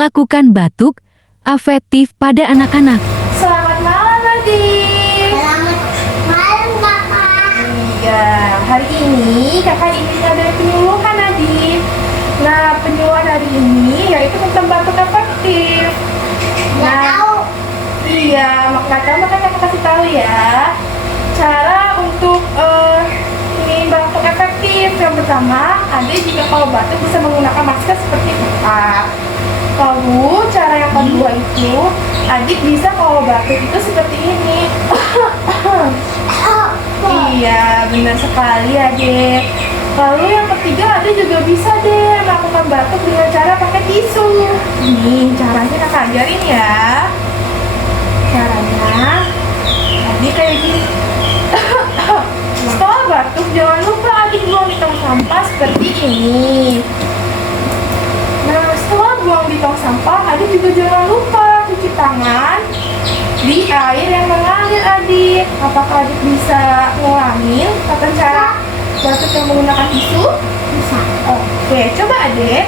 Melakukan batuk afektif pada anak-anak. Selamat malam, Adik. Selamat malam, Kakak. Iya, hari ini Kakak ingin ada penyuluhan, Adik. Nah, penyuluhan hari ini yaitu tentang batuk efektif. Nggak tahu. Iya, makanya aku kasih tahu ya. Cara untuk ini batuk efektif. Yang pertama, Adik jika kalau batuk bisa menggunakan masker seperti Kakak. Lalu cara yang kedua itu, Adik bisa kalau batuk itu seperti ini. Iya, benar sekali Adik. Lalu yang ketiga, Adik juga bisa deh melakukan batuk dengan cara pakai tisu. Ini caranya Kakak ajarin ya. Caranya, Adik kayak gini. Setelah batuk, jangan lupa Adik buang di tong sampah seperti ini. Nah, setelah buang di tong sampah, Adik juga jangan lupa cuci tangan di air yang mengalir, Adik. Apakah Adik bisa ngulangin tata cara batuk yang menggunakan tisu? Bisa. Oke, coba Adik.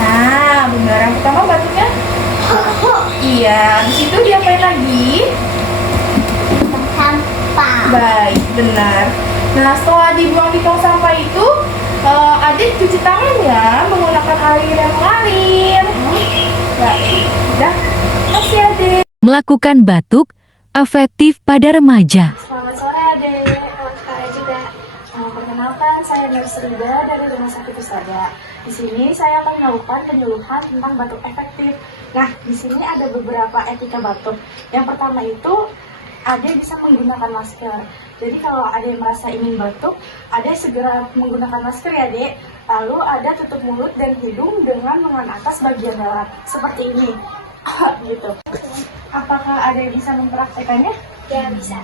Nah, benar yang pertama batuknya. Iya, di situ diapain lagi? Sampah. Baik, benar. Nah, setelah dibuang di tong sampah itu, Adik cuci tangan ya menggunakan air yang mengalir. Baik, udah. Makasih Adik. Melakukan batuk afektif pada remaja. Selamat sore Adik, Kakak juga. Perkenalkan, saya Nurse Rida dari Rumah Sakit Pusada. Di sini saya akan melakukan penyuluhan tentang batuk efektif. Nah, di sini ada beberapa etika batuk. Yang pertama itu, Adik bisa menggunakan masker. Jadi kalau Adik merasa ingin batuk, Adik segera menggunakan masker ya Adik. Lalu ada tutup mulut dan hidung dengan lengan atas bagian dalam, seperti ini. Gitu. Apakah Adik bisa mempraktekannya? Ya, bisa.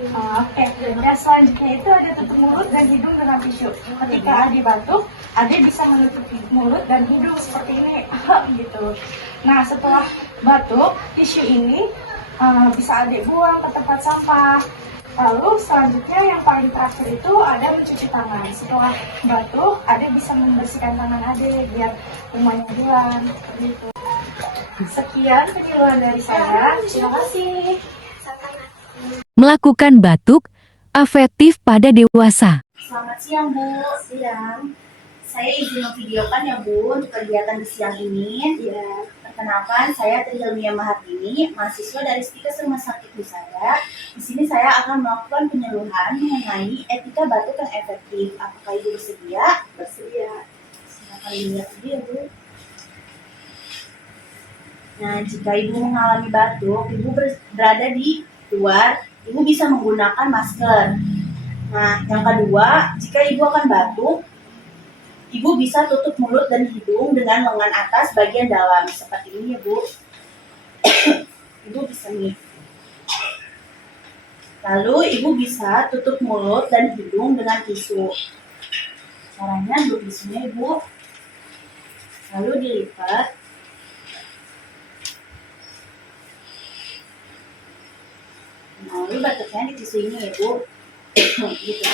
Oke, dan selanjutnya itu ada tutup mulut dan hidung dengan tisu. Ketika Adik batuk, Adik bisa menutup mulut dan hidung seperti ini, gitu. Nah, setelah batuk, tisu ini bisa Adik buang ke tempat sampah. Lalu selanjutnya yang paling terakhir itu ada mencuci tangan. Setelah batuk, Adik bisa membersihkan tangan Adik biar kumannya hilang. Gitu. Sekian penyuluhan dari saya. Terima kasih. Melakukan batuk afektif pada dewasa. Selamat siang Bu. Siang. Saya izin memvideokan ya Bu untuk kegiatan di siang ini. Ya. Perkenalkan, saya Tri Hilmia Mahartini, mahasiswa dari Stikes Rumah Sakit Pusada. Di sini saya akan melakukan penyuluhan mengenai etika batuk yang efektif. Apakah Ibu bersedia? Bersedia. Silakan dilihat video Bu. Nah, jika Ibu mengalami batuk, Ibu berada di luar, Ibu bisa menggunakan masker. Nah, yang kedua, jika Ibu akan batuk, Ibu bisa tutup mulut dan hidung dengan lengan atas bagian dalam. Seperti ini ya Bu. Ibu bisa nih. Lalu Ibu bisa tutup mulut dan hidung dengan tisu. Caranya ambil tisunya Ibu. Lalu dilipat. Lalu batuknya di tisu ini ya Bu. Gitu.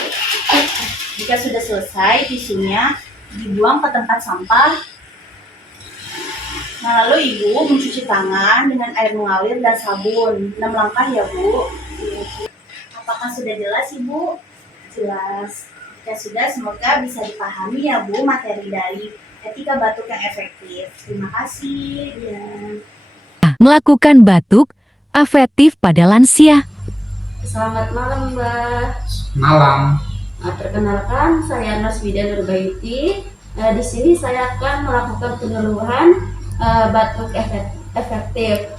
Jika sudah selesai tisunya, dibuang ke tempat sampah. Nah, lalu Ibu mencuci tangan dengan air mengalir dan sabun. 6 langkah ya Bu. Apakah sudah jelas Ibu? Jelas. Jika sudah, semoga bisa dipahami ya Bu materi dari etika batuk yang efektif. Terima kasih. Ya. Melakukan batuk afektif pada lansia. Selamat malam Mbak. Malam. Perkenalkan saya Naswida Nurbaiti. Di sini saya akan melakukan penyuluhan batuk efektif.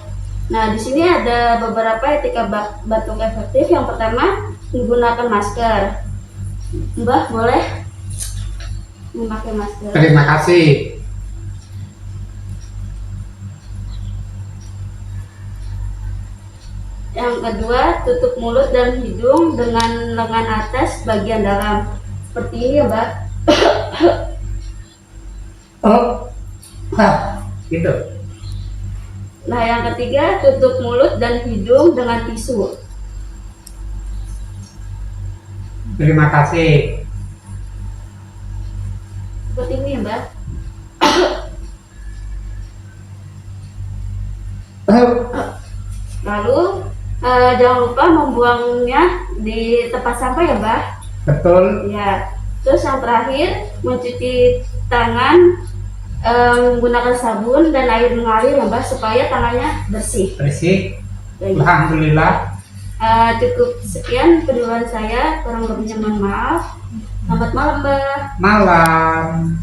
Nah, di sini ada beberapa etika batuk efektif. Yang pertama, menggunakan masker. Mbak boleh memakai masker. Terima kasih. Yang kedua, tutup mulut dan hidung dengan lengan atas bagian dalam. Seperti ini ya, Mbak. Oh, gitu. Nah, yang ketiga, tutup mulut dan hidung dengan tisu. Terima kasih. Seperti ini ya, Mbak. Lalu jangan lupa membuangnya di tempat sampah ya, Mbah. Betul. Ya. Terus yang terakhir mencuci tangan menggunakan sabun dan air mengalir ya, Mbah, supaya tangannya bersih. Bersih. Ya, gitu. Alhamdulillah. Cukup sekian penjelasan saya, kurang lebihnya mohon maaf. Selamat malam, Mbah. Malam.